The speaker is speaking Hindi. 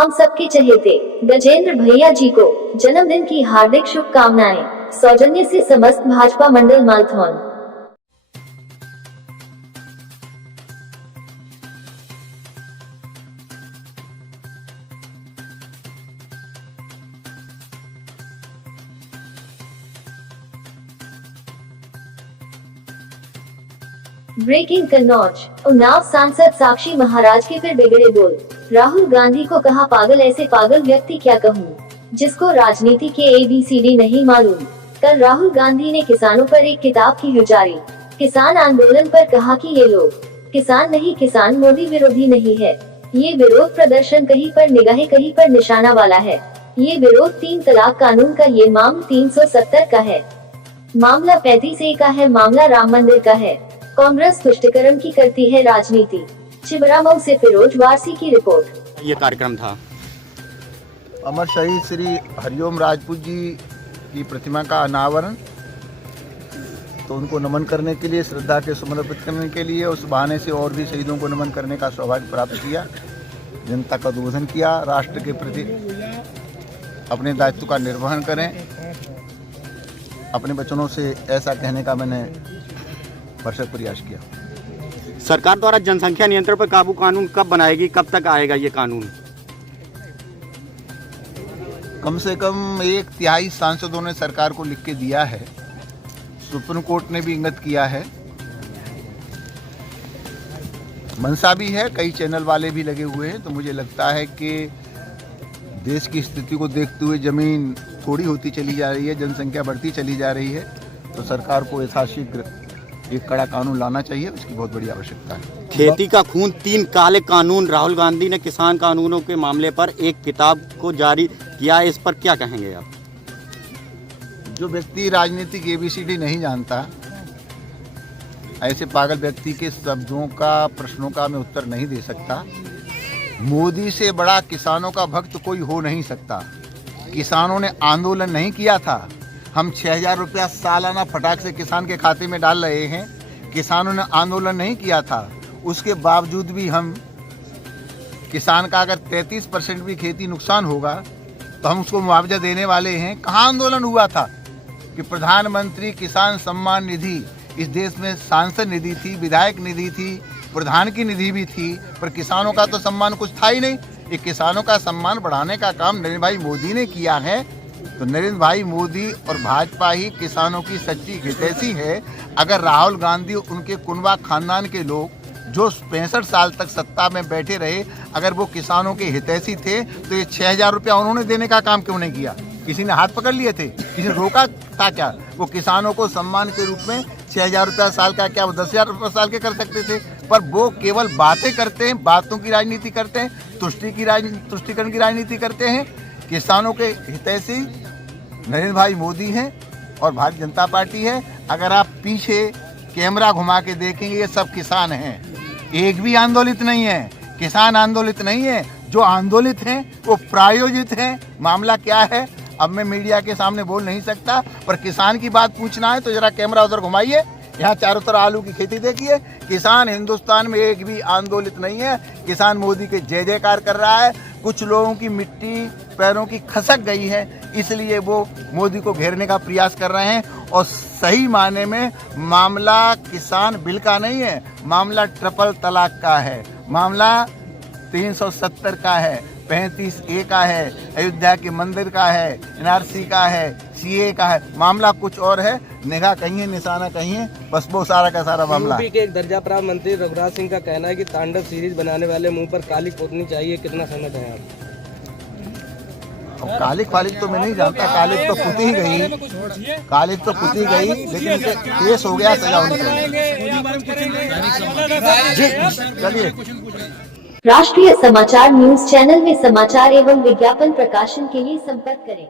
हम सबके चहेते गजेंद्र भैया जी को जन्मदिन की हार्दिक शुभकामनाएं। सौजन्य से समस्त भाजपा मंडल मालथौन। ब्रेकिंग कन्नौज। उन्नाव सांसद साक्षी महाराज के फिर बिगड़े बोल। राहुल गांधी को कहा पागल। ऐसे पागल व्यक्ति क्या कहूँ, जिसको राजनीति के ABCD नहीं मालूम। कल राहुल गांधी ने किसानों पर एक किताब की हुजारी। किसान आंदोलन पर कहा कि ये लोग किसान नहीं, किसान मोदी विरोधी नहीं है। ये विरोध प्रदर्शन कहीं पर निगाहें कहीं पर निशाना वाला है। ये विरोध 3 तलाक कानून का, ये मामला 370 का है, मामला 35A का है, मामला राम मंदिर का है। कांग्रेस तुष्टिकरण की करती है राजनीति। चिबरामऊ से फिरोज वारसी की रिपोर्ट। ये कार्यक्रम था अमर शहीद श्री हरिओम राजपूत जी की प्रतिमा का अनावरण, तो उनको नमन करने के लिए, श्रद्धा के सुमन अर्पित करने के लिए, उस बहाने से और भी शहीदों को नमन करने का सौभाग्य प्राप्त किया। जनता का उद्बोधन किया, राष्ट्र के प्रति अपने दायित्व का निर्वहन करें। अपने बचनों से ऐसा कहने का मैंने भरसक प्रयास किया। सरकार द्वारा जनसंख्या नियंत्रण पर काबू कानून कब बनाएगी, कब तक आएगा ये कानून? कम से कम 1/3 सांसदों ने सरकार को लिख के दिया है। सुप्रीम कोर्ट ने भी इंगित किया है, मनसा भी है, कई चैनल वाले भी लगे हुए हैं। तो मुझे लगता है कि देश की स्थिति को देखते हुए जमीन थोड़ी होती चली जा रही है, जनसंख्या बढ़ती चली जा रही है, तो सरकार को यथाशीघ्र एक कड़ा कानून लाना चाहिए, उसकी बहुत बड़ी आवश्यकता है। खेती का खून 3 काले कानून। राहुल गांधी ने किसान कानूनों के मामले पर एक किताब को जारी किया, इस पर क्या कहेंगे आप? जो व्यक्ति राजनीतिक ABCD नहीं जानता, ऐसे पागल व्यक्ति के शब्दों का, प्रश्नों का मैं उत्तर नहीं दे सकता। मोदी से बड़ा किसानों का भक्त कोई हो नहीं सकता। किसानों ने आंदोलन नहीं किया था। हम 6000 रुपया सालाना फटाक से किसान के खाते में डाल रहे हैं। किसानों ने आंदोलन नहीं किया था। उसके बावजूद भी हम किसान का अगर 33% भी खेती नुकसान होगा तो हम उसको मुआवजा देने वाले हैं। कहाँ आंदोलन हुआ था कि प्रधानमंत्री किसान सम्मान निधि, इस देश में सांसद निधि थी, विधायक निधि थी, प्रधान की निधि भी थी, पर किसानों का तो सम्मान कुछ था ही नहीं। ये किसानों का सम्मान बढ़ाने का काम नरेंद्र भाई मोदी ने किया है। तो नरेंद्र भाई मोदी और भाजपा ही किसानों की सच्ची हितैषी है। अगर राहुल गांधी, उनके कुनबा खानदान के लोग जो 65 साल तक सत्ता में बैठे रहे, अगर वो किसानों के हितैषी थे तो ये 6000 रुपया उन्होंने देने का काम क्यों नहीं किया? किसी ने हाथ पकड़ लिए थे? किसी ने रोका था क्या? वो किसानों को सम्मान के रूप में 6000 रुपया साल का, क्या वो 10,000 रुपये साल के कर सकते थे? पर वो केवल बातें करते हैं, बातों की राजनीति करते हैं, तुष्टिकरण की राजनीति करते हैं। किसानों के हितैषी नरेंद्र भाई मोदी हैं और भारतीय जनता पार्टी है। अगर आप पीछे कैमरा घुमा के देखेंगे, ये सब किसान हैं, एक भी आंदोलित नहीं है। किसान आंदोलित नहीं है, जो आंदोलित हैं वो प्रायोजित हैं। मामला क्या है अब मैं मीडिया के सामने बोल नहीं सकता, पर किसान की बात पूछना है तो जरा कैमरा उधर घुमाइए। यहाँ चारों तरफ आलू की खेती देखिए। किसान हिंदुस्तान में एक भी आंदोलित नहीं है। किसान मोदी के जय जयकार कर रहा है। कुछ लोगों की मिट्टी पैरों की खसक गई है, इसलिए वो मोदी को घेरने का प्रयास कर रहे हैं। और सही मायने में मामला किसान बिल का नहीं है, मामला ट्रिपल तलाक का है, मामला 370 का है, 35A का है, अयोध्या के मंदिर का है, NRC का है, CA का है। मामला कुछ और है, निगाह कहीं है, निशाना कहीं है, बस वो सारा का सारा मामला। यूपी के एक दर्जा प्राप्त मंत्री रघुराज सिंह का कहना है कि तांडव सीरीज बनाने वाले मुंह पर कालिक पोतनी चाहिए। कितना सहमत है आप? अब कालिक फालिक तो मैं नहीं जानता, कालिक तो पुती ही गई, कालिक तो पुती गई, लेकिन इसे केस हो गया, सजा होनी चाहिए। चलिए। राष्ट्रीय समाचार न्यूज चैनल में समाचार एवं विज्ञापन प्रकाशन के लिए संपर्क करें।